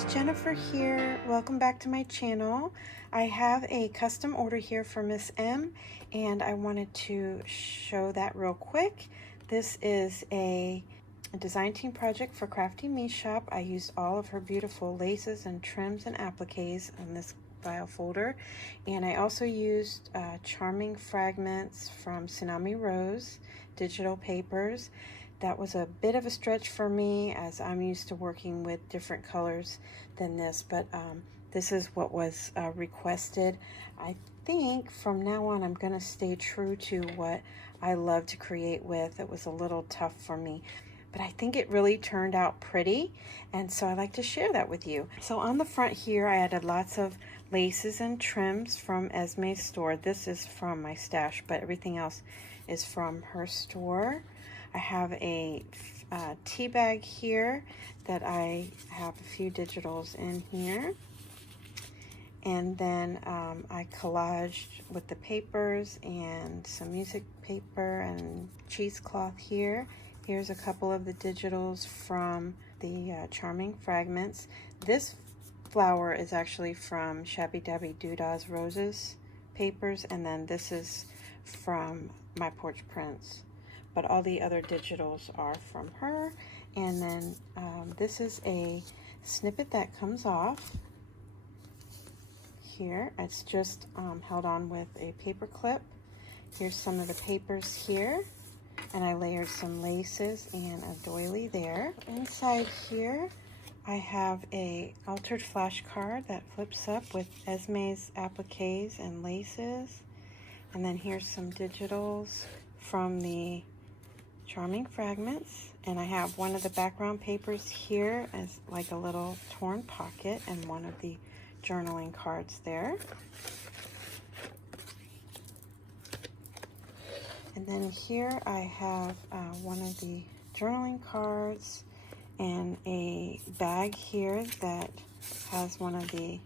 it's Jenifer here. Welcome back to my channel. I have a custom order here for Miss M, and I wanted to show that real quick. This is a design team project for Crafty Me Shop. I used all of her beautiful laces and trims and appliques on this file folder, and I also used charming fragments from Tsunami Rose digital papers. That was a bit of a stretch for me, as I'm used to working with different colors than this, but this is what was requested. I think from now on I'm going to stay true to what I love to create with. It was a little tough for me, but I think it really turned out pretty, and so I like to share that with you. So on the front here, I added lots of laces and trims from Esme's store. This is from my stash, but everything else is from her store. I have a tea bag here that I have a few digitals in here. And then I collaged with the papers and some music paper and cheesecloth here. Here's a couple of the digitals from the Charming Fragments. This flower is actually from Shabby Dabby Doodah's Roses papers, and then this is from My Porch Prints. But all the other digitals are from her. And then this is a snippet that comes off here. It's just held on with a paper clip. Here's some of the papers here, and I layered some laces and a doily there. Inside here I have a altered flash card that flips up with Esme's appliques and laces. And then here's some digitals from the Charming Fragments, and I have one of the background papers here as like a little torn pocket, and one of the journaling cards there. And then here I have one of the journaling cards and a bag here that has one of the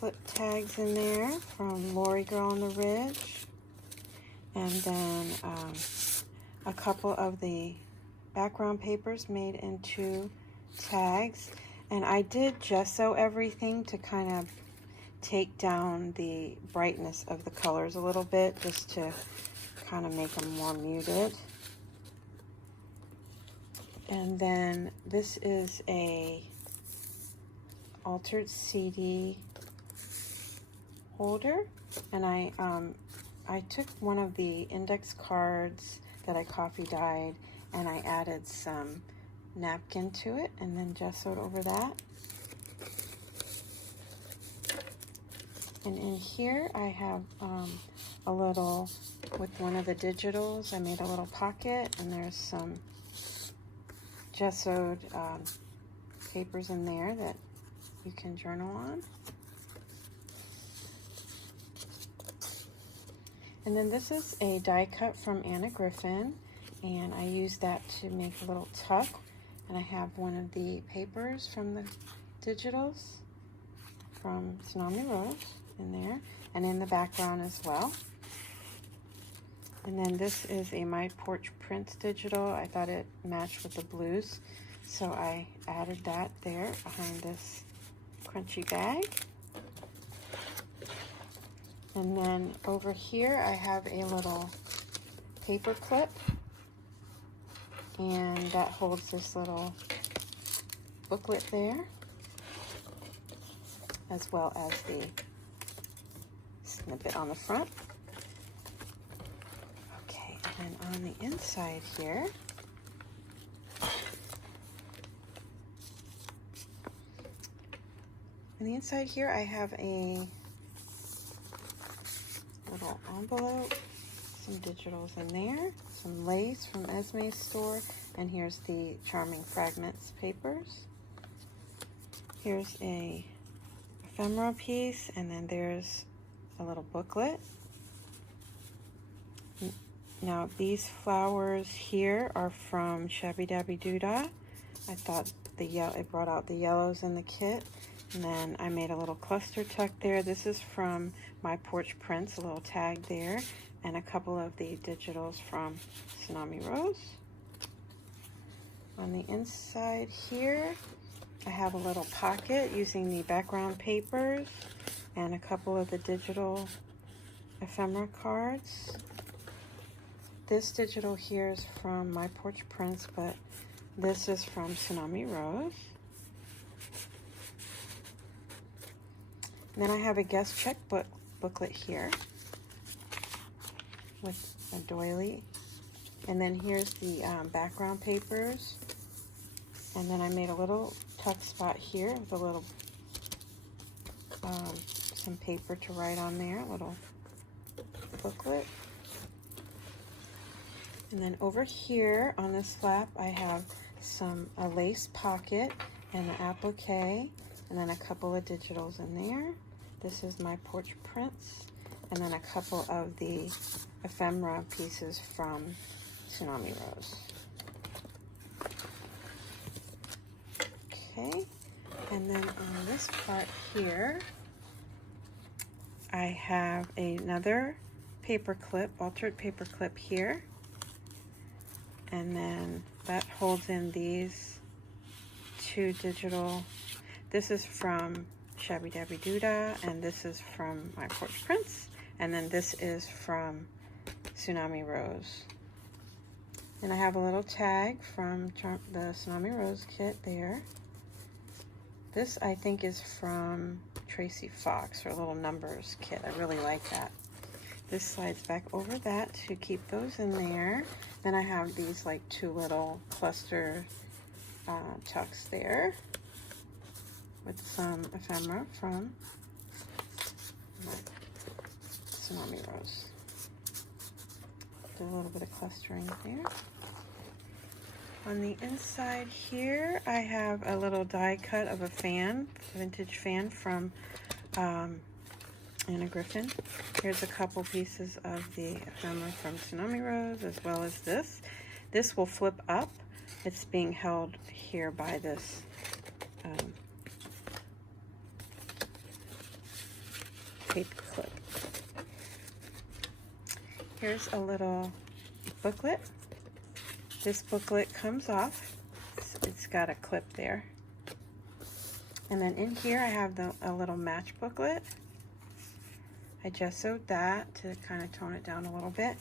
flip tags in there from Lori Girl on the Ridge, and then a couple of the background papers made into tags. And I did gesso everything to kind of take down the brightness of the colors a little bit, just to kind of make them more muted. And then this is a altered CD holder, and I took one of the index cards that I coffee dyed, and I added some napkin to it and then gessoed over that. And in here I have a little, with one of the digitals, I made a little pocket, and there's some gessoed papers in there that you can journal on. And then this is a die cut from Anna Griffin, and I used that to make a little tuck. And I have one of the papers from the digitals from Tsunami Rose in there, and in the background as well. And then this is a My Porch Prints digital. I thought it matched with the blues, so I added that there behind this crunchy bag. And then over here I have a little paper clip, and that holds this little booklet there, as well as the snippet on the front. Okay, and then on the inside here, I have a little envelope, some digitals in there, some lace from Esme's store, and here's the Charming Fragments papers. Here's a ephemera piece, and then there's a little booklet. Now these flowers here are from Shabby Dabby Doodah. I thought it brought out the yellows in the kit. And then I made a little cluster tuck there. This is from My Porch Prints, a little tag there, and a couple of the digitals from Tsunami Rose. On the inside here, I have a little pocket using the background papers and a couple of the digital ephemera cards. This digital here is from My Porch Prints, but this is from Tsunami Rose. And then I have a guest checkbook booklet here with a doily. And then here's the background papers. And then I made a little tuck spot here with a little, some paper to write on there, a little booklet. And then over here on this flap, I have a lace pocket and an applique, and then a couple of digitals in there. This is My Porch Prints, and then a couple of the ephemera pieces from Tsunami Rose. Okay, and then on this part here, I have another paper clip, altered paper clip here, and then that holds in these two digital. This is from Shabby Dabby Doodah, and this is from My Porch Prints, and then this is from Tsunami Rose. And I have a little tag from the Tsunami Rose kit there. This, I think, is from Tracy Fox, or a little numbers kit. I really like that. This slides back over that to keep those in there. Then I have these like two little cluster tucks there with some ephemera from Tsunami Rose. Do a little bit of clustering there. On the inside here, I have a little die cut of a fan, vintage fan from Anna Griffin. Here's a couple pieces of the ephemera from Tsunami Rose, as well as this. This will flip up. It's being held here by this paper clip. Here's a little booklet. This booklet comes off. It's got a clip there. And then in here I have a little match booklet. I gessoed that to kind of tone it down a little bit.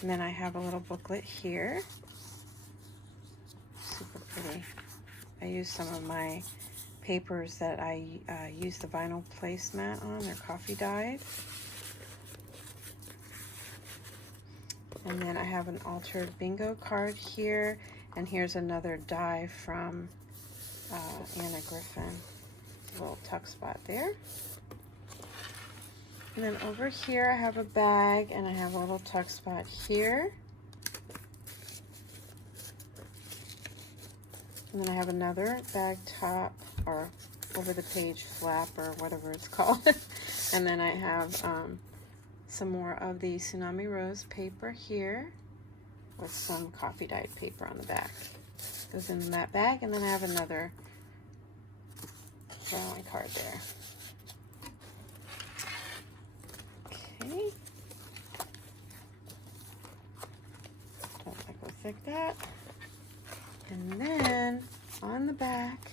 And then I have a little booklet here. Super pretty. I used some of my papers that I used the vinyl placemat on. They're coffee dyed. And then I have an altered bingo card here. And here's another die from Anna Griffin. A little tuck spot there. And then over here I have a bag, and I have a little tuck spot here. And then I have another bag top, or over the page flap, or whatever it's called. And then I have some more of the Tsunami Rose paper here with some coffee dyed paper on the back. Goes in that bag, and then I have another drawing card there. Okay. Don't like that. And then on the back,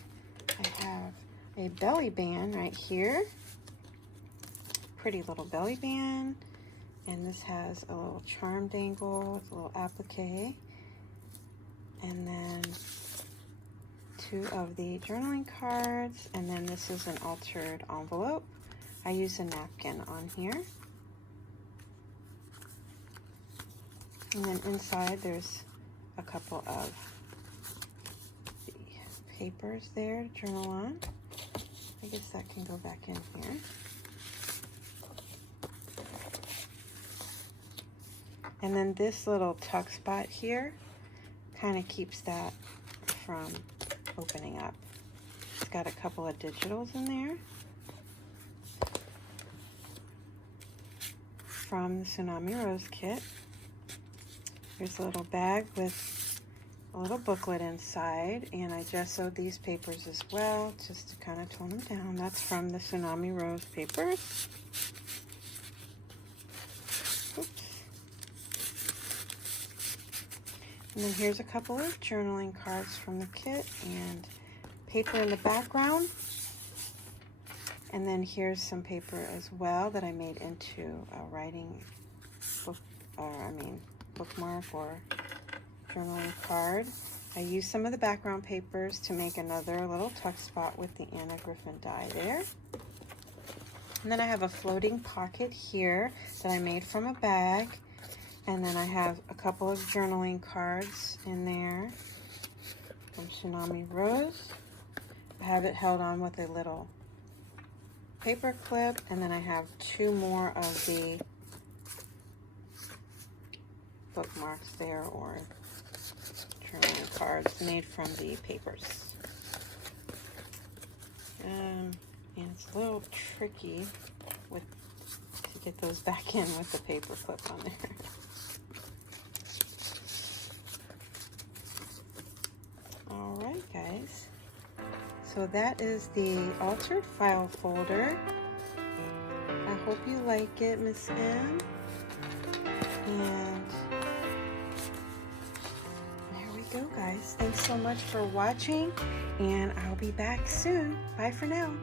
I have a belly band right here. Pretty little belly band. And this has a little charm dangle with a little applique. And then two of the journaling cards. And then this is an altered envelope. I use a napkin on here. And then inside there's a couple of the papers there to journal on. I guess that can go back in here. And then this little tuck spot here kind of keeps that from opening up. It's got a couple of digitals in there from the Tsunami Rose kit. Here's a little bag with a little booklet inside, and I gessoed these papers as well just to kind of tone them down. That's from the Tsunami Rose papers. Oops. And then here's a couple of journaling cards from the kit, and paper in the background. And then here's some paper as well that I made into a writing book, bookmark or journaling card. I used some of the background papers to make another little tuck spot with the Anna Griffin die there. And then I have a floating pocket here that I made from a bag. And then I have a couple of journaling cards in there from Tsunami Rose. I have it held on with a little paper clip, and then I have two more of the bookmarks there, or journaling cards made from the papers. And it's a little tricky to get those back in with the paper clip on there. Alright guys, so that is the altered file folder. I hope you like it, Miss M. And there we go guys. Thanks so much for watching, and I'll be back soon. Bye for now.